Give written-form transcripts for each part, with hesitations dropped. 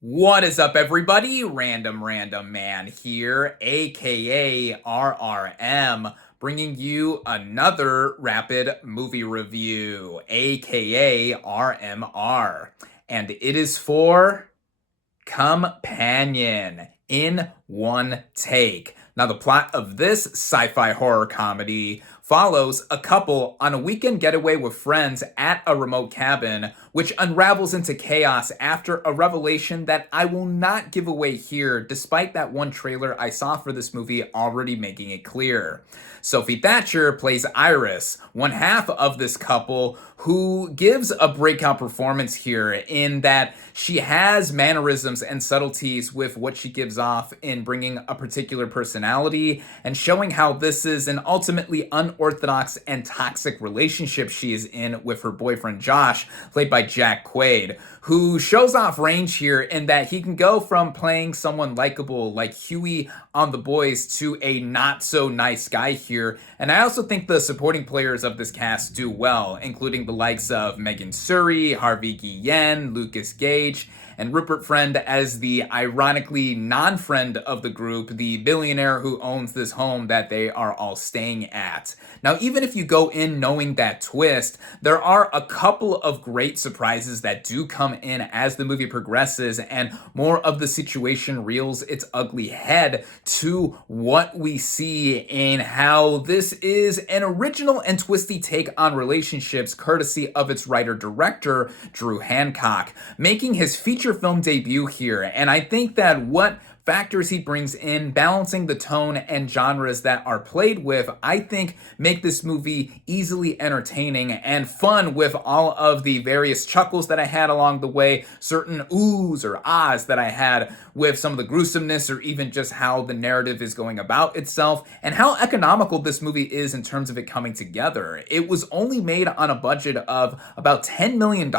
What is up, everybody? Random Random Man here, aka RRM, bringing you another rapid movie review, aka RMR. And it is for Companion in one take. Now, the plot of this sci-fi horror comedy follows a couple on a weekend getaway with friends at a remote cabin, which unravels into chaos after a revelation that I will not give away here, despite that one trailer I saw for this movie already making it clear. Sophie Thatcher plays Iris, one half of this couple, who gives a breakout performance here in that she has mannerisms and subtleties with what she gives off in bringing a particular personality and showing how this is an ultimately unorthodox and toxic relationship she is in with her boyfriend Josh, played by Jack Quaid, who shows off range here in that he can go from playing someone likable like Huey on The Boys to a not so nice guy here. And I also think the supporting players of this cast do well, including the likes of Megan Suri, Harvey Guillen, Lucas Gage, and Rupert Friend as the ironically non-friend of the group, the billionaire who owns this home that they are all staying at. Now, even if you go in knowing that twist, there are a couple of great surprises that do come in as the movie progresses and more of the situation reels its ugly head to what we see in how this is an original and twisty take on relationships courtesy of its writer-director, Drew Hancock, making his feature film debut here. And I think that what factors he brings in, balancing the tone and genres that are played with, I think make this movie easily entertaining and fun with all of the various chuckles that I had along the way, certain oohs or ahs that I had with some of the gruesomeness or even just how the narrative is going about itself and how economical this movie is in terms of it coming together. It was only made on a budget of about $10 million,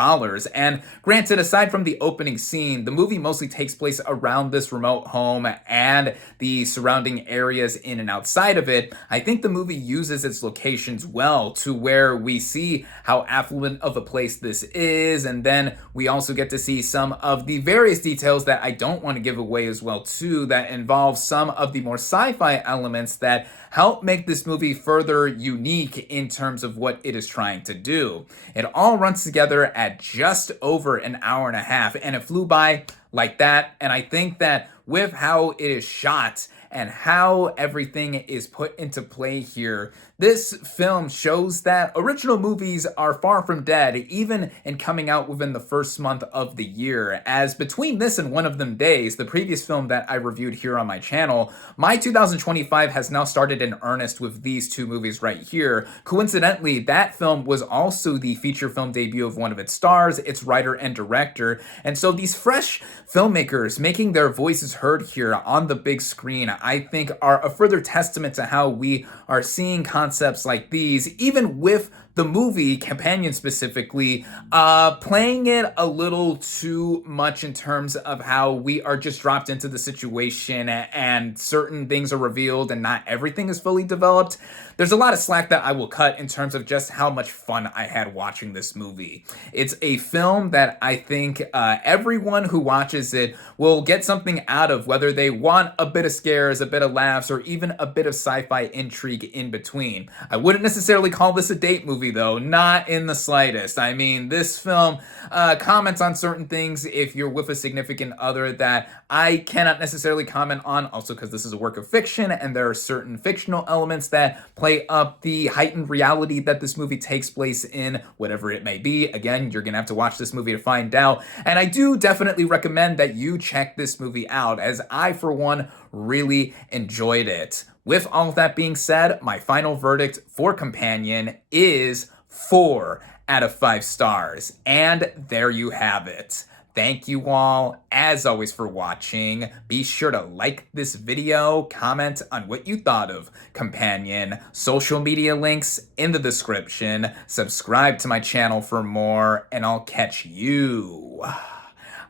and granted, aside from the opening scene, the movie mostly takes place around this remote home and the surrounding areas in and outside of it. I think the movie uses its locations well to where we see how affluent of a place this is, and then we also get to see some of the various details that I don't want to give away as well too, that involve some of the more sci-fi elements that help make this movie further unique in terms of what it is trying to do. It all runs together at just over an hour and a half, and it flew by like that. And I think that with how it is shot and how everything is put into play here, this film shows that original movies are far from dead, even in coming out within the first month of the year, as between this and One of Them Days, the previous film that I reviewed here on my channel, my 2025 has now started in earnest with these two movies right here. Coincidentally, that film was also the feature film debut of one of its stars, its writer and director, and so these fresh filmmakers making their voices heard here on the big screen, I think are a further testament to how we are seeing concepts like these, even with the movie Companion specifically, playing it a little too much in terms of how we are just dropped into the situation and certain things are revealed and not everything is fully developed. There's a lot of slack that I will cut in terms of just how much fun I had watching this movie. It's a film that I think everyone who watches it will get something out of, whether they want a bit of scares, a bit of laughs, or even a bit of sci-fi intrigue in between. I wouldn't necessarily call this a date movie though, not in the slightest. I mean, this film comments on certain things if you're with a significant other that I cannot necessarily comment on, also because this is a work of fiction and there are certain fictional elements that play up the heightened reality that this movie takes place in, whatever it may be. Again, you're gonna have to watch this movie to find out, and I do definitely recommend that you check this movie out, as I, for one, really enjoyed it. With all of that being said, my final verdict for Companion is 4 out of 5 stars. And there you have it. Thank you all, as always, for watching. Be sure to like this video, comment on what you thought of Companion, social media links in the description, subscribe to my channel for more, and I'll catch you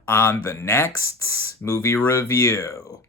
on the next movie review.